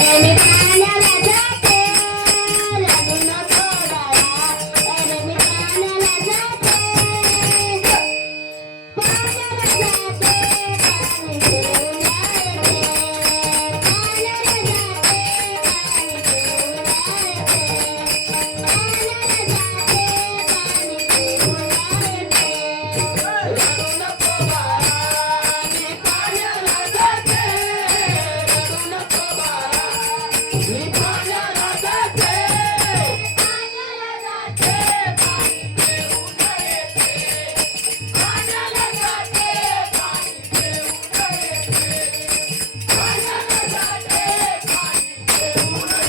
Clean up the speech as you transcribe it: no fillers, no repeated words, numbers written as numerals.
मी पाण्याला जाते रडू नको बाळा अरे मी पाण्याला जाते पाण्याला जाते पाणी घेऊन येते पाण्याला जाते पाणी घेऊन येते पाण्याला जाते पाणी घेऊन येते रडू नको बाळा मी पाण्याला जाते रडू नको बाळा मी पाण्याला जाते पाण्याला जाते पाणी घेऊन येते पाण्याला जाते पाणी घेऊन येते पाण्याला जाते पाणी घेऊन